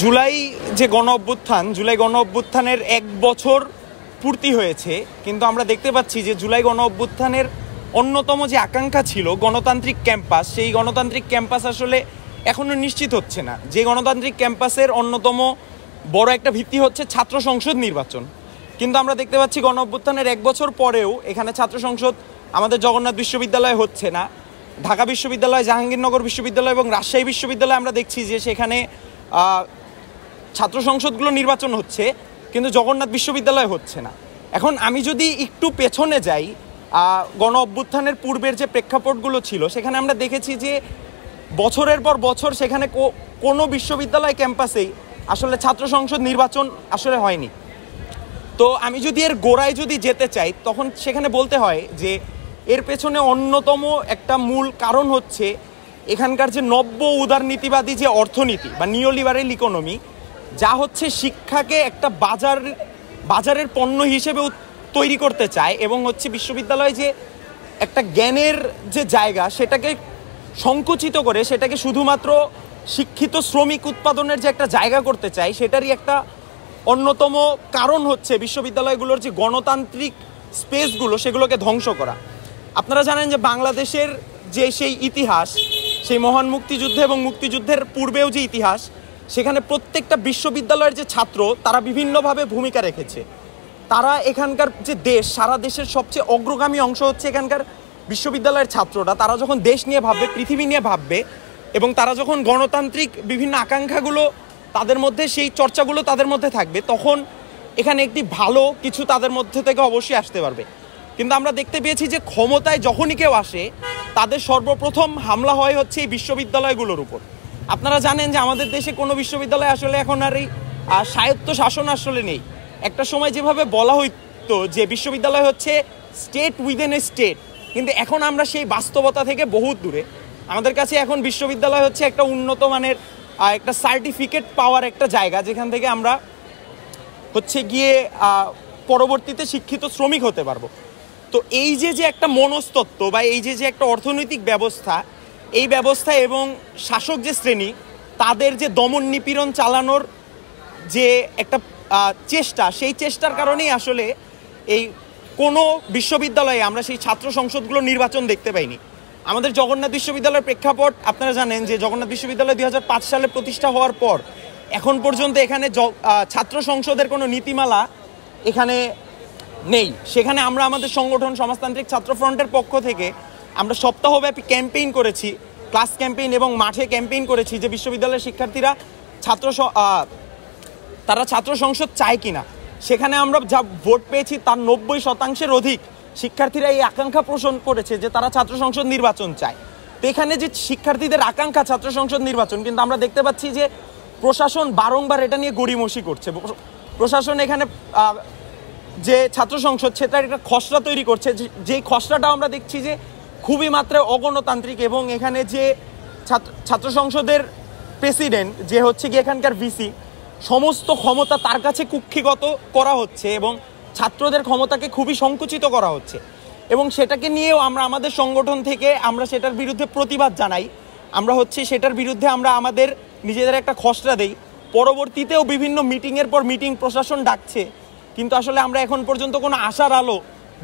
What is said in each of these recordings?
জুলাই গণ অভ্যুত্থানের 1 বছর পূর্তি হয়েছে, কিন্তু আমরা দেখতে পাচ্ছি যে জুলাই গণ অভ্যুত্থানের অন্যতম যে আকাঙ্ক্ষা ছিল গণতান্ত্রিক ক্যাম্পাস, সেই গণতান্ত্রিক ক্যাম্পাস আসলে এখনও নিশ্চিত হচ্ছে না। যে গণতান্ত্রিক ক্যাম্পাসের অন্যতম বড় একটা ভিত্তি হচ্ছে ছাত্র সংসদ নির্বাচন, কিন্তু আমরা দেখতে পাচ্ছি গণ অভ্যুত্থানের 1 বছর পরেও এখানে ছাত্র সংসদ আমাদের জগন্নাথ বিশ্ববিদ্যালয়ে হচ্ছে না। ঢাকা বিশ্ববিদ্যালয়, জাহাঙ্গীরনগর বিশ্ববিদ্যালয় এবং রাজশাহী বিশ্ববিদ্যালয়ে আমরা দেখছি যে সেখানে ছাত্র সংসদগুলো নির্বাচন হচ্ছে, কিন্তু জগন্নাথ বিশ্ববিদ্যালয় হচ্ছে না। এখন আমি যদি একটু পেছনে যাই, গণ অভ্যুত্থানের পূর্বের যে প্রেক্ষাপটগুলো ছিল সেখানে আমরা দেখেছি যে বছরের পর বছর সেখানে কোনো বিশ্ববিদ্যালয় ক্যাম্পাসেই আসলে ছাত্র সংসদ নির্বাচন আসলে হয়নি। তো আমি যদি এর গোড়ায় যদি যেতে চাই, তখন সেখানে বলতে হয় যে এর পেছনে অন্যতম একটা মূল কারণ হচ্ছে এখানকার যে নব্য উদারনীতিবাদী যে অর্থনীতি বা নিওলিবারেল ইকোনমি, যা হচ্ছে শিক্ষাকে একটা বাজারের পণ্য হিসেবে তৈরি করতে চায় এবং হচ্ছে বিশ্ববিদ্যালয় যে একটা জ্ঞানের যে জায়গা সেটাকে সংকুচিত করে সেটাকে শুধুমাত্র শিক্ষিত শ্রমিক উৎপাদনের যে একটা জায়গা করতে চায়, সেটারই একটা অন্যতম কারণ হচ্ছে বিশ্ববিদ্যালয়গুলোর যে গণতান্ত্রিক স্পেসগুলো সেগুলোকে ধ্বংস করা। আপনারা জানেন যে বাংলাদেশের যে সেই ইতিহাস, সেই মহান মুক্তিযুদ্ধ এবং মুক্তিযুদ্ধের পূর্বেও যে ইতিহাস, সেখানে প্রত্যেকটা বিশ্ববিদ্যালয়ের যে ছাত্র তারা বিভিন্নভাবে ভূমিকা রেখেছে। তারা এখানকার যে দেশ, সারা দেশের সবচেয়ে অগ্রগামী অংশ হচ্ছে এখানকার বিশ্ববিদ্যালয়ের ছাত্ররা। তারা যখন দেশ নিয়ে ভাববে, পৃথিবী নিয়ে ভাববে এবং তারা যখন গণতান্ত্রিক বিভিন্ন আকাঙ্ক্ষাগুলো তাদের মধ্যে, সেই চর্চাগুলো তাদের মধ্যে থাকবে, তখন এখানে একটি ভালো কিছু তাদের মধ্যে থেকে অবশ্যই আসতে পারবে। কিন্তু আমরা দেখতে পেয়েছি যে ক্ষমতায় যখনই কেউ আসে তাদের সর্বপ্রথম হামলা হয় হচ্ছে এই বিশ্ববিদ্যালয়গুলোর উপর। আপনারা জানেন যে আমাদের দেশে কোনো বিশ্ববিদ্যালয় আসলে এখন আর এই স্বায়ত্ত শাসন আসলে নেই। একটা সময় যেভাবে বলা হইতো যে বিশ্ববিদ্যালয় হচ্ছে স্টেট উইদিন এ স্টেট, কিন্তু এখন আমরা সেই বাস্তবতা থেকে বহুত দূরে। আমাদের কাছে এখন বিশ্ববিদ্যালয় হচ্ছে একটা উন্নত মানের একটা সার্টিফিকেট পাওয়ার একটা জায়গা, যেখান থেকে আমরা হচ্ছে গিয়ে পরবর্তীতে শিক্ষিত শ্রমিক হতে পারবো। তো এই যে একটা মনস্তত্ত্ব বা এই যে একটা অর্থনৈতিক ব্যবস্থা, এই ব্যবস্থা এবং শাসক যে শ্রেণী, তাদের যে দমন নিপীড়ন চালানোর যে একটা চেষ্টা, সেই চেষ্টার কারণেই আসলে এই কোনো বিশ্ববিদ্যালয়ে আমরা সেই ছাত্র সংসদগুলো নির্বাচন দেখতে পাইনি। আমাদের জগন্নাথ বিশ্ববিদ্যালয়ের প্রেক্ষাপট আপনারা জানেন যে জগন্নাথ বিশ্ববিদ্যালয় 2005 সালে প্রতিষ্ঠা হওয়ার পর এখন পর্যন্ত এখানে ছাত্র সংসদের কোনো নীতিমালা এখানে নেই। সেখানে আমরা আমাদের সংগঠন সমাজতান্ত্রিক ছাত্র ফ্রন্টের পক্ষ থেকে আমরা সপ্তাহব্যাপী ক্যাম্পেইন করেছি, ক্লাস ক্যাম্পেইন এবং মাঠে ক্যাম্পেইন করেছি যে বিশ্ববিদ্যালয়ের শিক্ষার্থীরা তারা ছাত্র সংসদ চায় কিনা। সেখানে আমরা যা ভোট পেয়েছি তার 90% অধিক শিক্ষার্থীরা এই আকাঙ্ক্ষা পোষণ করেছে যে তারা ছাত্র সংসদ নির্বাচন চায়। তো এখানে যে শিক্ষার্থীদের আকাঙ্ক্ষা ছাত্র সংসদ নির্বাচন, কিন্তু আমরা দেখতে পাচ্ছি যে প্রশাসন বারংবার এটা নিয়ে গড়িমসি করছে। প্রশাসন এখানে যে ছাত্র সংসদ সেটার একটা খসড়া তৈরি করছে, যেই খসড়াটাও আমরা দেখছি যে খুবই মাত্রায় অগণতান্ত্রিক এবং এখানে যে ছাত্র সংসদের প্রেসিডেন্ট যে হচ্ছে কি এখানকার ভিসি, সমস্ত ক্ষমতা তার কাছে কুক্ষিগত করা হচ্ছে এবং ছাত্রদের ক্ষমতাকে খুবই সংকুচিত করা হচ্ছে। এবং সেটাকে নিয়েও আমরা আমাদের সংগঠন থেকে আমরা সেটার বিরুদ্ধে প্রতিবাদ জানাই। আমরা হচ্ছে সেটার বিরুদ্ধে আমরা আমাদের নিজেদের একটা খসড়া দেই। পরবর্তীতেও বিভিন্ন মিটিংয়ের পর মিটিং প্রশাসন ডাকছে, কিন্তু আসলে আমরা এখন পর্যন্ত কোনো আশার আলো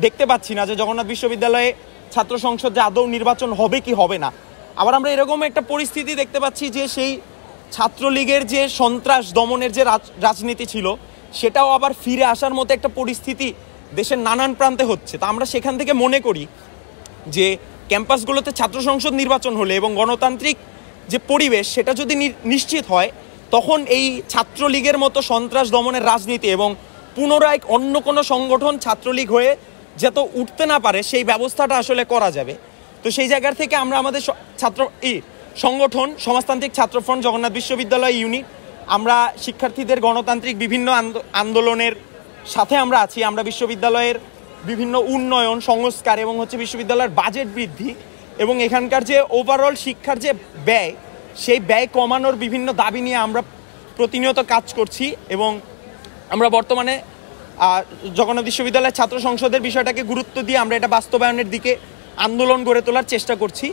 দেখতে পাচ্ছি না যে জগন্নাথ বিশ্ববিদ্যালয়ে ছাত্র সংসদ যে আদৌ নির্বাচন হবে কি হবে না। আবার আমরা এরকম একটা পরিস্থিতি দেখতে পাচ্ছি যে সেই ছাত্রলীগের যে সন্ত্রাস দমনের যে রাজনীতি ছিল, সেটাও আবার ফিরে আসার মতো একটা পরিস্থিতি দেশের নানান প্রান্তে হচ্ছে। তা আমরা সেখান থেকে মনে করি যে ক্যাম্পাসগুলোতে ছাত্র সংসদ নির্বাচন হলে এবং গণতান্ত্রিক যে পরিবেশ সেটা যদি নিশ্চিত হয়, তখন এই ছাত্রলীগের মতো সন্ত্রাস দমনের রাজনীতি এবং পুনরায় অন্য কোনো সংগঠন ছাত্রলীগ হয়ে যাতে উঠতে না পারে সেই ব্যবস্থাটা আসলে করা যাবে। তো সেই জায়গা থেকে আমরা আমাদের সংগঠন সমাজতান্ত্রিক ছাত্র ফ্রন্ট জগন্নাথ বিশ্ববিদ্যালয় ইউনিট, আমরা শিক্ষার্থীদের গণতান্ত্রিক বিভিন্ন আন্দোলনের সাথে আমরা আছি। আমরা বিশ্ববিদ্যালয়ের বিভিন্ন উন্নয়ন, সংস্কার এবং হচ্ছে বিশ্ববিদ্যালয়ের বাজেট বৃদ্ধি এবং এখানকার যে ওভারঅল শিক্ষার যে ব্যয়, সেই ব্যয় কমানোর বিভিন্ন দাবি নিয়ে আমরা প্রতিনিয়ত কাজ করছি এবং আমরা বর্তমানে জগন্নাথ বিশ্ববিদ্যালয়ের ছাত্র সংসদের বিষয়টাকে গুরুত্ব দিয়ে আমরা এটা বাস্তবায়নের দিকে আন্দোলন গড়ে তোলার চেষ্টা করছি।